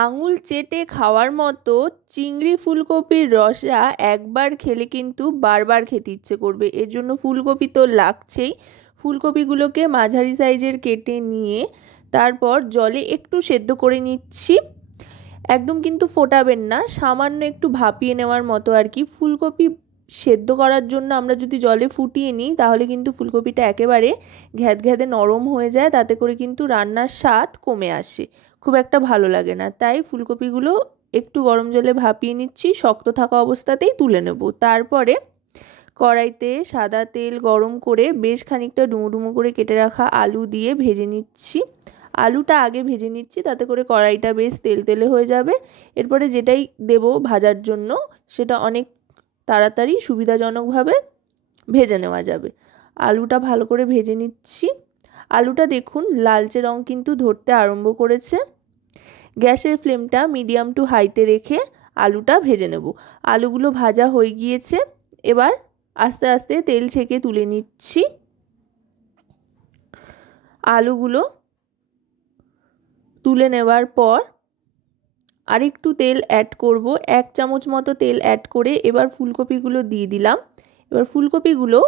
আঙুল চেটে খাওয়ার মতো চিংড়ি ফুলকপির রসা একবার খেলে কিন্তু বারবার খেতে ইচ্ছে করবে। এর জন্য ফুলকপি তো লাগছেই। ফুলকপিগুলোকে মাঝারি সাইজের কেটে নিয়ে তারপর জলে একটু সেদ্ধ করে নিচ্ছি। একদম কিন্তু ফোটাবেন না, সামান্য একটু ভাপিয়ে নেওয়ার মতো আর কি। ফুলকপি সেদ্ধ করার জন্য আমরা যদি জলে ফুটিয়ে নিই তাহলে কিন্তু ফুলকপিটা একেবারে ঘ্যাদঘ্যাদে নরম হয়ে যায়, তাতে করে কিন্তু রান্নার স্বাদ কমে আসে, খুব একটা ভালো লাগে না। তাই ফুলকপিগুলো একটু গরম জলে ভাপিয়ে নিচ্ছি, শক্ত থাকা অবস্থাতেই তুলে নেব। তারপরে কড়াইতে সাদা তেল গরম করে বেশ খানিকটা ডুমো ডুমো করে কেটে রাখা আলু দিয়ে ভেজে নিচ্ছি। আলুটা আগে ভেজে নিচ্ছি, তাতে করে কড়াইটা বেশ তেলতেলে হয়ে যাবে। এরপরে যেটাই দেব ভাজার জন্য সেটা অনেক তাড়াতাড়ি সুবিধাজনকভাবে ভেজে নেওয়া যাবে। আলুটা ভালো করে ভেজে নিচ্ছি। আলুটা দেখুন লালচে রং কিন্তু ধরতে আরম্ভ করেছে। গ্যাসের ফ্লেমটা মিডিয়াম টু হাইতে রেখে আলুটা ভেজে নেব। আলুগুলো ভাজা হয়ে গিয়েছে, এবার আস্তে আস্তে তেল ছেঁকে তুলে নিচ্ছি। আলুগুলো তুলে নেওয়ার পর আরেকটু তেল অ্যাড করব, 1 চামচ মতো তেল অ্যাড করে এবার ফুলকপিগুলো দিয়ে দিলাম। এবার ফুলকপিগুলো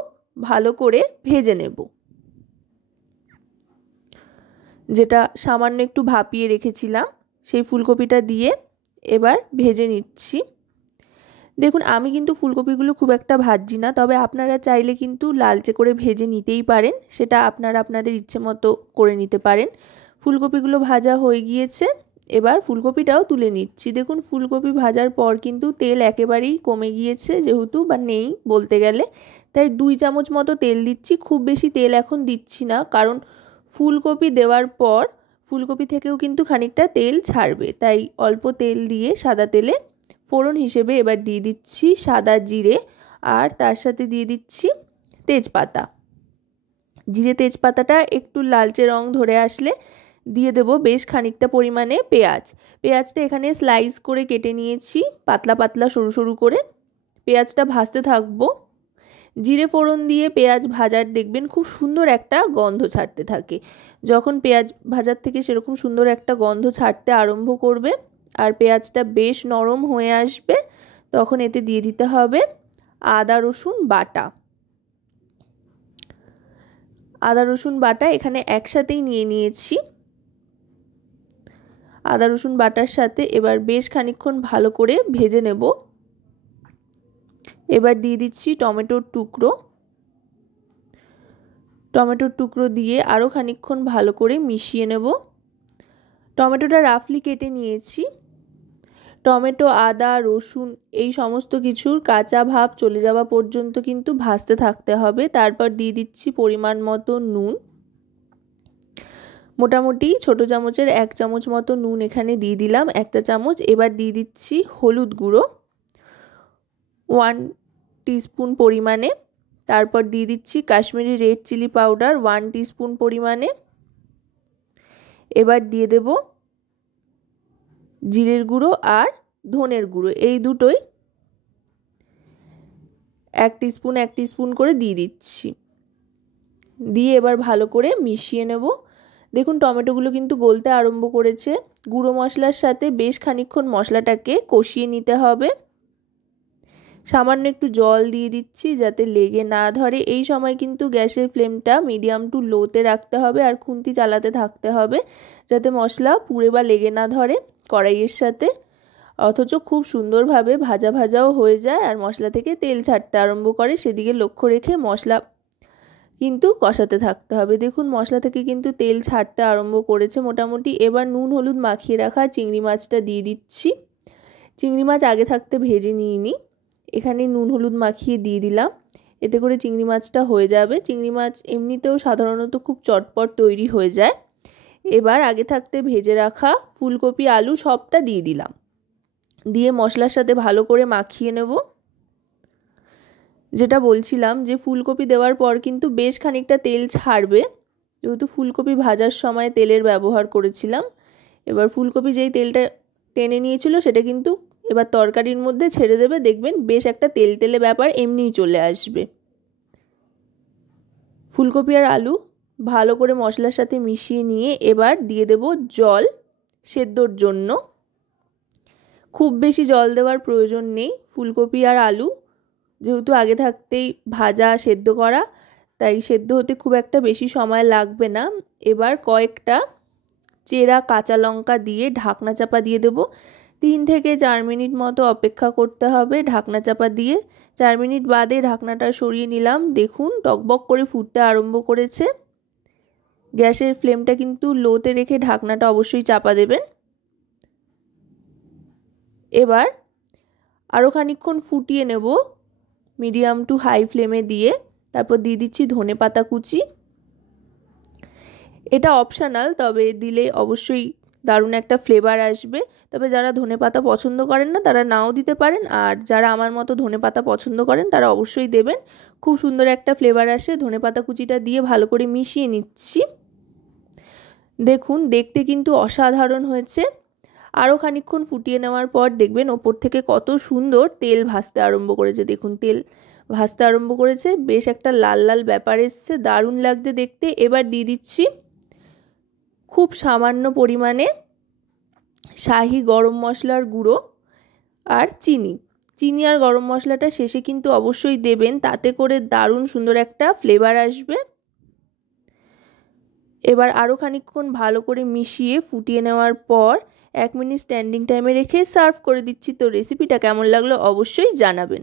ভালো করে ভেজে নেব, যেটা সামান্য একটু ভাপিয়ে রেখেছিলাম সেই ফুলকপিটা দিয়ে এবার ভেজে নিচ্ছি। দেখুন আমি কিন্তু ফুলকপিগুলো খুব একটা ভাজছি না, তবে আপনারা চাইলে কিন্তু লালচে করে ভেজে নিতেই পারেন, সেটা আপনারা আপনাদের ইচ্ছে মতো করে নিতে পারেন। ফুলকপিগুলো ভাজা হয়ে গিয়েছে, এবার ফুলকপিটাও তুলে নিচ্ছি। দেখুন ফুলকপি ভাজার পর কিন্তু তেল একেবারেই কমে গিয়েছে, যেহেতু বা নেই বলতে গেলে, তাই 2 চামচ মতো তেল দিচ্ছি। খুব বেশি তেল এখন দিচ্ছি না, কারণ ফুলকপি দেওয়ার পর ফুলকপি থেকেও কিন্তু খানিকটা তেল ছাড়বে, তাই অল্প তেল দিয়ে সাদা তেলে ফোড়ন হিসেবে এবার দিয়ে দিচ্ছি সাদা জিরে, আর তার সাথে দিয়ে দিচ্ছি তেজপাতা। জিরে তেজপাতাটা একটু লালচে রং ধরে আসলে দিয়ে দেব বেশ খানিকটা পরিমাণে পেঁয়াজ। পেঁয়াজটা এখানে স্লাইস করে কেটে নিয়েছি, পাতলা পাতলা সরু সরু করে। পেঁয়াজটা ভাজতে থাকবো। জিরে ফোড়ন দিয়ে পেঁয়াজ ভাজার দেখবেন খুব সুন্দর একটা গন্ধ ছাড়তে থাকে। যখন পেঁয়াজ ভাজার থেকে সেরকম সুন্দর একটা গন্ধ ছাড়তে আরম্ভ করবে আর পেঁয়াজটা বেশ নরম হয়ে আসবে, তখন এতে দিয়ে দিতে হবে আদা রসুন বাটা। আদা রসুন বাটা এখানে একসাথেই নিয়ে নিয়েছি। আদা রসুন বাটার সাথে এবার বেশ খানিকক্ষণ ভালো করে ভেজে নেব। এবার দিয়ে দিচ্ছি টমেটোর টুকরো। টমেটোর টুকরো দিয়ে আরও খানিকক্ষণ ভালো করে মিশিয়ে নেব। টমেটোটা রাফলি কেটে নিয়েছি। টমেটো আদা রসুন এই সমস্ত কিছুর কাঁচা ভাব চলে যাওয়া পর্যন্ত কিন্তু ভাজতে থাকতে হবে। তারপর দিয়ে দিচ্ছি পরিমাণ মতো নুন। মোটামুটি ছোট চামচের 1 চামচ মতো নুন এখানে দিয়ে দিলাম, 1টা চামচ। এবার দিয়ে দিচ্ছি হলুদ গুঁড়ো 1 টিস্পুন পরিমাণে। তারপর দিয়ে দিচ্ছি Kashmiri red chilli powder 1 teaspoon পরিমাণে। এবার দিয়ে দেব জিরের গুঁড়ো আর ধনের গুঁড়ো, এই দুটোই 1 টিস্পুন করে দিয়ে দিচ্ছি। দিয়ে এবার ভালো করে মিশিয়ে নেব। দেখুন টমেটোগুলো কিন্তু গলতে আরম্ভ করেছে। গুঁড়ো মশলার সাথে বেশ খানিকক্ষণ মশলাটাকে কষিয়ে নিতে হবে। সামান্য একটু জল দিয়ে দিচ্ছি যাতে লেগে না ধরে। এই সময় কিন্তু গ্যাসের ফ্লেমটা মিডিয়াম টু লোতে রাখতে হবে আর খুন্তি চালাতে থাকতে হবে, যাতে মশলা পুড়ে বা লেগে না ধরে কড়াইয়ের সাথে, অথচ খুব সুন্দরভাবে ভাজা ভাজাও হয়ে যায় আর মশলা থেকে তেল ছাড়তে আরম্ভ করে, সেদিকে লক্ষ্য রেখে মশলা কিন্তু কষাতে থাকতে হবে। দেখুন মশলা থেকে কিন্তু তেল ছাড়তে আরম্ভ করেছে মোটামুটি। এবার নুন হলুদ মাখিয়ে রাখা চিংড়ি মাছটা দিয়ে দিচ্ছি। চিংড়ি মাছ আগে থাকতে ভেজে নিইনি, এখানে নুন হলুদ মাখিয়ে দিয়ে দিলাম। এতে করে চিংড়ি মাছটা হয়ে যাবে। চিংড়ি মাছ এমনিতেও সাধারণত খুব চটপট তৈরি হয়ে যায়। এবার আগে থাকতে ভেজে রাখা ফুলকপি আলু সবটা দিয়ে দিলাম, দিয়ে মশলার সাথে ভালো করে মাখিয়ে নেব। যেটা বলছিলাম যে ফুলকপি দেওয়ার পর কিন্তু বেশ খানিকটা তেল ছাড়বে, যেহেতু ফুলকপি ভাজার সময় তেলের ব্যবহার করেছিলাম। এবার ফুলকপি যেই তেলটা টেনে নিয়েছিল সেটা কিন্তু এবার তরকারির মধ্যে ছেড়ে দেবে, দেখবেন বেশ একটা তেল তেলে ব্যাপার এমনিই চলে আসবে। ফুলকপি আর আলু ভালো করে মশলার সাথে মিশিয়ে নিয়ে এবার দিয়ে দেব জল সেদ্ধর জন্য। খুব বেশি জল দেওয়ার প্রয়োজন নেই। ফুলকপি আর আলু যেহেতু আগে থাকতেই ভাজা সেদ্ধ করা, তাই সেদ্ধ হতে খুব একটা বেশি সময় লাগবে না। এবার কয়েকটা চেরা কাঁচা লঙ্কা দিয়ে ঢাকনা চাপা দিয়ে দেবো। 3 থেকে 4 মিনিট মতো অপেক্ষা করতে হবে ঢাকনা চাপা দিয়ে। 4 মিনিট বাদে ঢাকনাটা সরিয়ে নিলাম। দেখুন টকবক করে ফুটতে আরম্ভ করেছে। গ্যাসের ফ্লেমটা কিন্তু লোতে রেখে ঢাকনাটা অবশ্যই চাপা দেবেন। এবার আরও খানিকক্ষণ ফুটিয়ে নেব মিডিয়াম টু হাই ফ্লেমে দিয়ে। তারপর দিয়ে দিচ্ছি ধনেপাতা কুচি। এটা অপশনাল, তবে দিলে অবশ্যই দারুণ একটা ফ্লেভার আসবে। তবে যারা ধনেপাতা পছন্দ করেন না তারা নাও দিতে পারেন, আর যারা আমার মতো ধনেপাতা পছন্দ করেন তারা অবশ্যই দেবেন। খুব সুন্দর একটা ফ্লেভার আসে। ধনেপাতা কুচিটা দিয়ে ভালো করে মিশিয়ে নিচ্ছি। দেখুন দেখতে কিন্তু অসাধারণ হয়েছে। আরও খানিকক্ষণ ফুটিয়ে নেওয়ার পর দেখবেন ওপর থেকে কত সুন্দর তেল ভাসতে আরম্ভ করেছে। দেখুন তেল ভাসতে আরম্ভ করেছে, বেশ একটা লাল লাল ব্যাপার এসছে, দারুণ লাগছে দেখতে। এবার দিয়ে দিচ্ছি খুব সামান্য পরিমাণে শাহি গরম মশলার গুঁড়ো আর চিনি আর গরম মশলাটা শেষে কিন্তু অবশ্যই দেবেন, তাতে করে দারুণ সুন্দর একটা ফ্লেভার আসবে। এবার আরও খানিকক্ষণ ভালো করে মিশিয়ে ফুটিয়ে নেওয়ার পর 1 মিনিট স্ট্যান্ডিং টাইমে রেখে সার্ভ করে দিচ্ছি। তো রেসিপিটা কেমন লাগলো অবশ্যই জানাবেন।